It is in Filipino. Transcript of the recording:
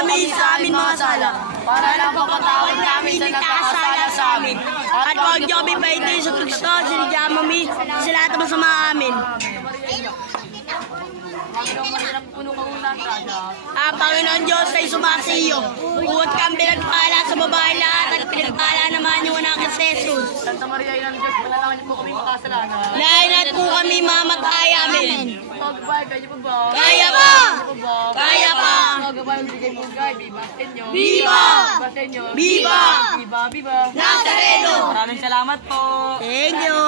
kami sa amin mga sala. Para lang papatawad namin sa nagkakasala sa amin. At huwag niyo kami paitin sa tukso, sinigyan kami sa lahat ng masama amin. Panginoon Diyos ay sumasiyo. Huwag kang pinagpala sa babae lahat at pinagpala naman yung anak ni Jesus. Santa Maria, Ina ng Diyos, panalangin niyo po kami makasalanan. Lainat po kami mamatay amin. Kaya po ba? Kaya pa! Kaya pa! Viva! Viva! Viva! Nazareno! Maraming salamat po. Thank you!